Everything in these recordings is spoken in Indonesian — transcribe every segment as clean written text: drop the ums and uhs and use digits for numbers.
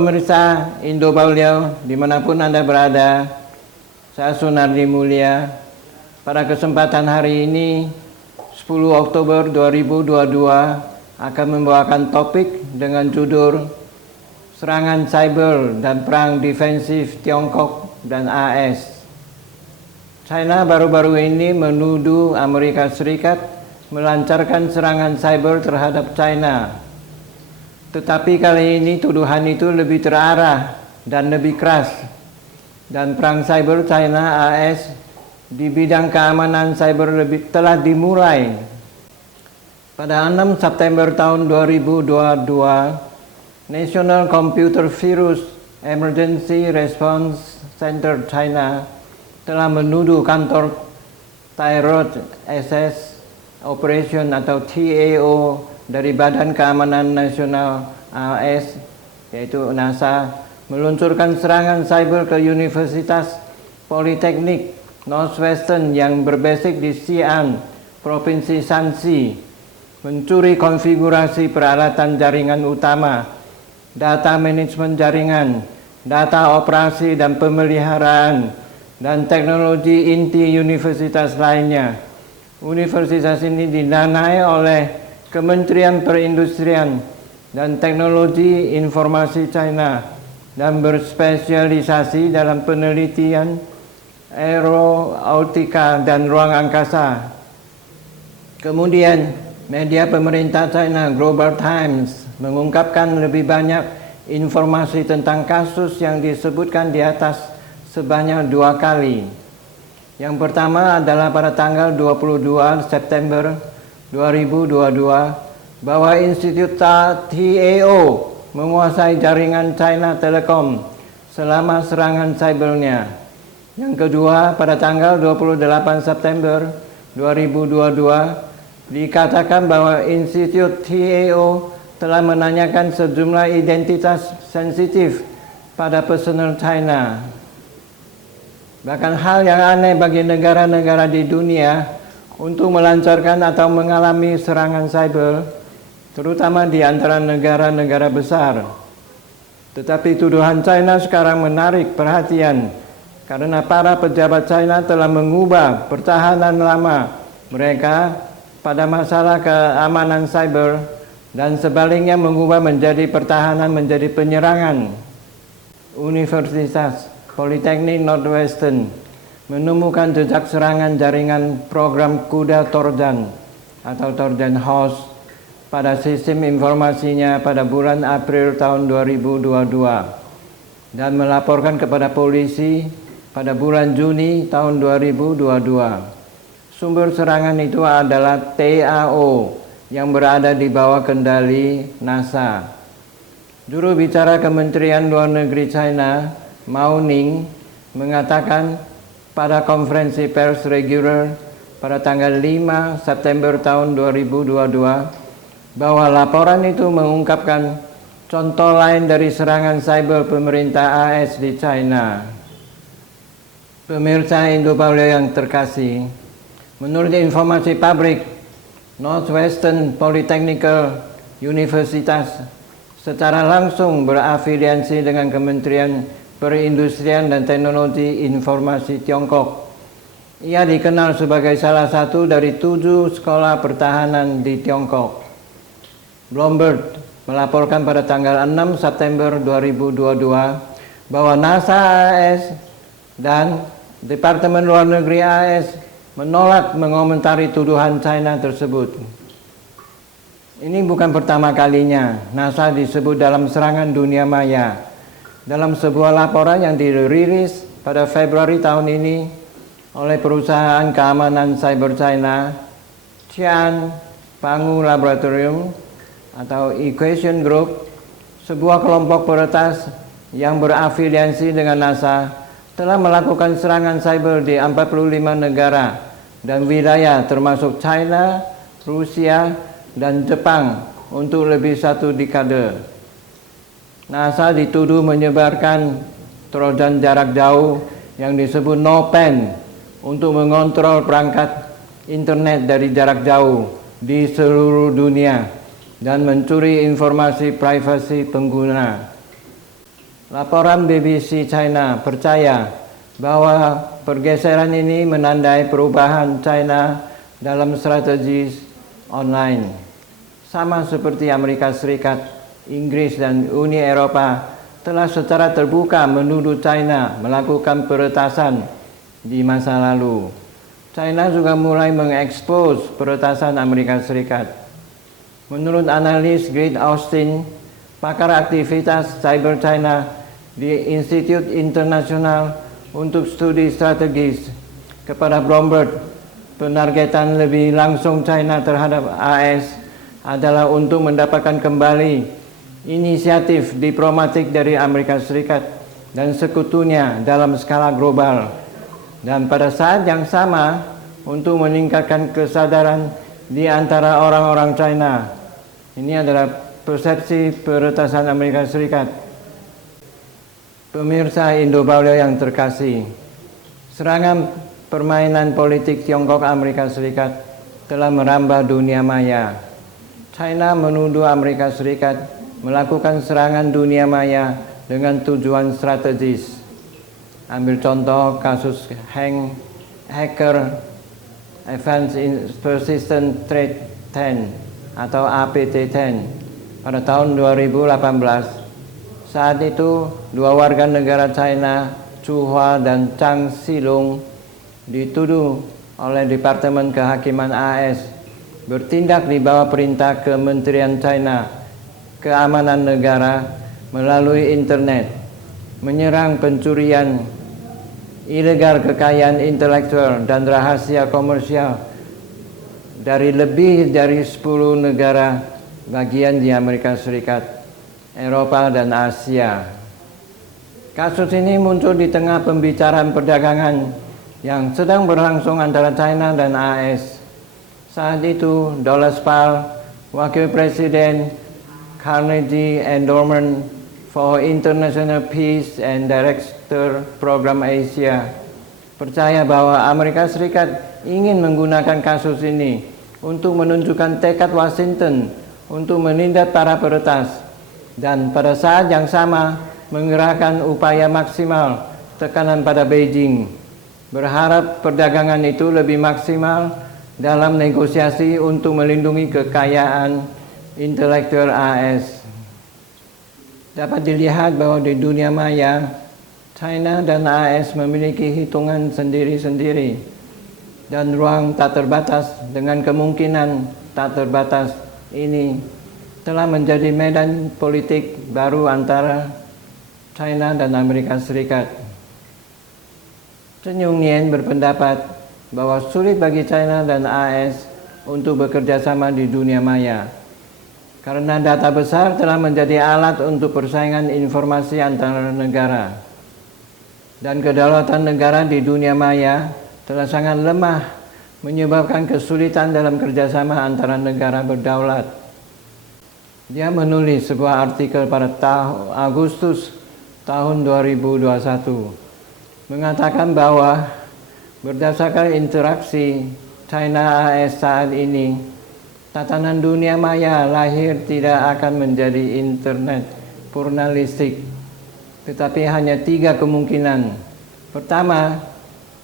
pemirsa Indo Bauliau, dimanapun Anda berada, saya Sunardi Mulia. Pada kesempatan hari ini, 10 Oktober 2022, akan membawakan topik dengan judul Serangan Cyber dan Perang Defensif Tiongkok dan AS. China baru-baru ini menuduh Amerika Serikat melancarkan serangan cyber terhadap China. Tetapi kali ini tuduhan itu lebih terarah dan lebih keras. Dan perang cyber China AS di bidang keamanan cyber telah dimulai. Pada 6 September tahun 2022, National Computer Virus Emergency Response Center China telah menuduh kantor Thyroid Access Operation atau TAO dari Badan Keamanan Nasional AS, yaitu NASA, meluncurkan serangan cyber ke Universitas Politeknik Northwestern yang berbasis di Xi'an, Provinsi Shanxi, mencuri konfigurasi peralatan jaringan utama, data manajemen jaringan, data operasi dan pemeliharaan, dan teknologi inti universitas lainnya. Universitas ini didanai oleh Kementerian Perindustrian dan Teknologi Informasi China dan berspesialisasi dalam penelitian aeronautika dan ruang angkasa. Kemudian, media pemerintah China Global Times mengungkapkan lebih banyak informasi tentang kasus yang disebutkan di atas sebanyak 2 kali. Yang pertama adalah pada tanggal 22 September 2022 bahwa Institut TAO menguasai jaringan China Telecom selama serangan cybernya. Yang kedua, pada tanggal 28 September 2022 dikatakan bahwa Institut TAO telah menanyakan sejumlah identitas sensitif pada personel China. Bahkan hal yang aneh bagi negara-negara di dunia untuk melancarkan atau mengalami serangan cyber, terutama di antara negara-negara besar. Tetapi tuduhan China sekarang menarik perhatian karena para pejabat China telah mengubah pertahanan lama mereka pada masalah keamanan cyber dan sebaliknya mengubah menjadi pertahanan menjadi penyerangan. Universitas Politeknik Northwestern menemukan jejak serangan jaringan program kuda Trojan atau Trojan Horse pada sistem informasinya pada bulan April tahun 2022 dan melaporkan kepada polisi pada bulan Juni tahun 2022. Sumber serangan itu adalah TAO yang berada di bawah kendali NASA. Juru bicara Kementerian Luar Negeri China, Mao Ning, mengatakan pada konferensi pers reguler pada tanggal 5 September tahun 2022 bahwa laporan itu mengungkapkan contoh lain dari serangan cyber pemerintah AS di China. Pemirsa Indo Bauliau yang terkasih, menurut informasi pabrik, Northwestern Polytechnical Universitas secara langsung berafiliasi dengan Kementerian Perindustrian dan Teknologi Informasi Tiongkok. Ia dikenal sebagai salah satu dari 7 sekolah pertahanan di Tiongkok. Bloomberg melaporkan pada tanggal 6 September 2022 bahwa NASA AS dan Departemen Luar Negeri AS menolak mengomentari tuduhan China tersebut. Ini bukan pertama kalinya NASA disebut dalam serangan dunia maya. Dalam sebuah laporan yang dirilis pada Februari tahun ini oleh perusahaan keamanan cyber China, Qian Pangu Laboratorium atau Equation Group, sebuah kelompok peretas yang berafiliasi dengan NASA, telah melakukan serangan cyber di 45 negara dan wilayah termasuk China, Rusia, dan Jepang untuk lebih 1 dekade. NASA dituduh menyebarkan trojan jarak jauh yang disebut NOPAN untuk mengontrol perangkat internet dari jarak jauh di seluruh dunia dan mencuri informasi privasi pengguna. Laporan BBC China percaya bahwa pergeseran ini menandai perubahan China dalam strategi online. Sama seperti Amerika Serikat, Inggris, dan Uni Eropa telah secara terbuka menuduh China melakukan peretasan di masa lalu. China juga mulai mengekspos peretasan Amerika Serikat. Menurut analis Greg Austin, pakar aktivitas cyber China di Institut Internasional untuk Studi Strategis, kepada Bloomberg, penargetan lebih langsung China terhadap AS adalah untuk mendapatkan kembali inisiatif diplomatik dari Amerika Serikat dan sekutunya dalam skala global, dan pada saat yang sama untuk meningkatkan kesadaran di antara orang-orang China. Ini adalah persepsi peretasan Amerika Serikat. Pemirsa Indo-Baulio yang terkasih, serangan permainan politik Tiongkok Amerika Serikat telah merambah dunia maya. China menuduh Amerika Serikat melakukan serangan dunia maya dengan tujuan strategis. Ambil contoh kasus hacker Advanced Persistent Threat 10 atau APT-10 pada tahun 2018. Saat itu, dua warga negara China, Chu Hua dan Chang Xilong, dituduh oleh Departemen Kehakiman AS bertindak di bawah perintah Kementerian China Keamanan Negara melalui internet, menyerang pencurian ilegal kekayaan intelektual dan rahasia komersial dari lebih dari 10 negara bagian di Amerika Serikat, Eropa, dan Asia. Kasus ini muncul di tengah pembicaraan perdagangan yang sedang berlangsung antara China dan AS. Saat itu, Douglas Paul, Wakil Presiden Carnegie Endowment for International Peace and Director Program Asia, percaya bahwa Amerika Serikat ingin menggunakan kasus ini untuk menunjukkan tekad Washington untuk menindak para peretas, dan pada saat yang sama menggerakkan upaya maksimal tekanan pada Beijing, berharap perdagangan itu lebih maksimal dalam negosiasi untuk melindungi kekayaan intelektual AS. Dapat dilihat bahwa di dunia maya, China dan AS memiliki hitungan sendiri-sendiri dan ruang tak terbatas dengan kemungkinan tak terbatas ini telah menjadi medan politik baru antara China dan Amerika Serikat. Chen Yungnien berpendapat bahwa sulit bagi China dan AS untuk bekerja sama di dunia maya, karena data besar telah menjadi alat untuk persaingan informasi antara negara. Dan kedaulatan negara di dunia maya telah sangat lemah, menyebabkan kesulitan dalam kerjasama antara negara berdaulat. Dia menulis sebuah artikel pada Agustus tahun 2021 mengatakan bahwa berdasarkan interaksi China-AS saat ini, tatanan dunia maya lahir tidak akan menjadi internet pluralistik, tetapi hanya 3 kemungkinan. Pertama,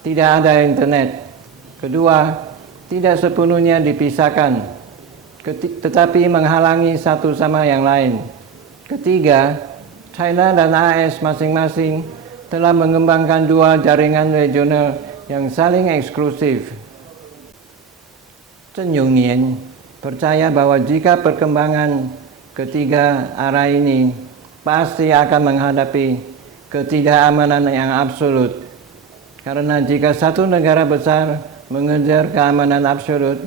tidak ada internet. Kedua, tidak sepenuhnya dipisahkan, tetapi menghalangi satu sama yang lain. Ketiga, China dan AS masing-masing telah mengembangkan 2 jaringan regional yang saling eksklusif. Chen Yungnien percaya bahwa jika perkembangan ketiga arah ini pasti akan menghadapi ketidakamanan yang absolut. Karena jika satu negara besar mengejar keamanan absolut,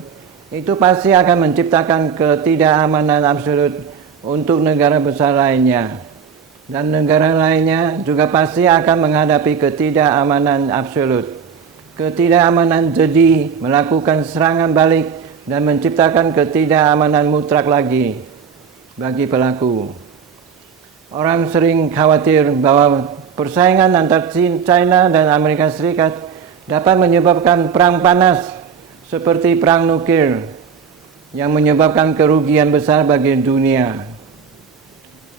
itu pasti akan menciptakan ketidakamanan absolut untuk negara besar lainnya. Dan negara lainnya juga pasti akan menghadapi ketidakamanan absolut. Ketidakamanan jadi melakukan serangan balik dan menciptakan ketidakamanan mutlak lagi bagi pelaku. Orang sering khawatir bahwa persaingan antara China dan Amerika Serikat dapat menyebabkan perang panas seperti perang nuklir yang menyebabkan kerugian besar bagi dunia.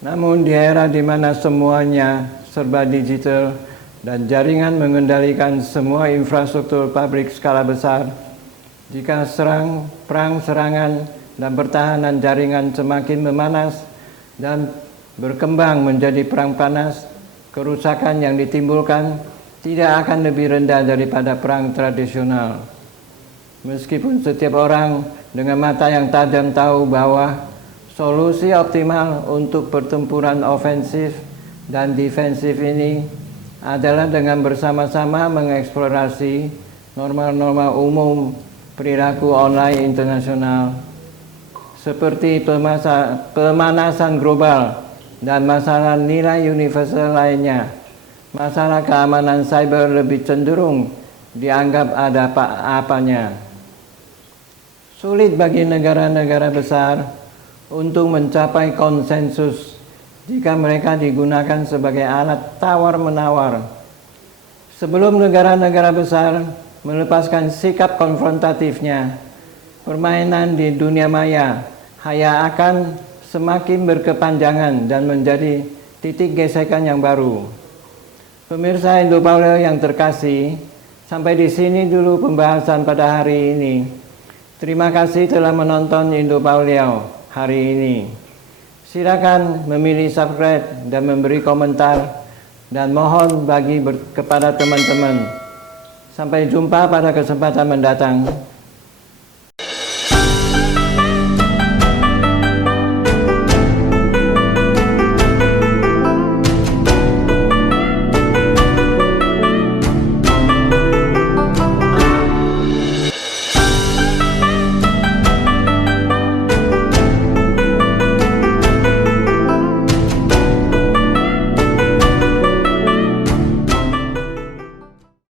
Namun di era di mana semuanya serba digital dan jaringan mengendalikan semua infrastruktur pabrik skala besar, jika perang serangan dan pertahanan jaringan semakin memanas dan berkembang menjadi perang panas, kerusakan yang ditimbulkan tidak akan lebih rendah daripada perang tradisional. Meskipun setiap orang dengan mata yang tajam tahu bahwa solusi optimal untuk pertempuran ofensif dan defensif ini adalah dengan bersama-sama mengeksplorasi norma-norma umum perilaku online internasional seperti pemanasan global dan masalah nilai universal lainnya. Masalah keamanan cyber lebih cenderung dianggap ada apa-apanya. Sulit bagi negara-negara besar untuk mencapai konsensus jika mereka digunakan sebagai alat tawar-menawar. Sebelum negara-negara besar melepaskan sikap konfrontatifnya, permainan di dunia maya hanya akan semakin berkepanjangan dan menjadi titik gesekan yang baru. Pemirsa Indo-Pauleo yang terkasih, sampai di sini dulu pembahasan pada hari ini. Terima kasih telah menonton Indo-Pauleo hari ini. Silakan memilih subscribe dan memberi komentar, dan mohon bagi kepada teman-teman. Sampai jumpa pada kesempatan mendatang.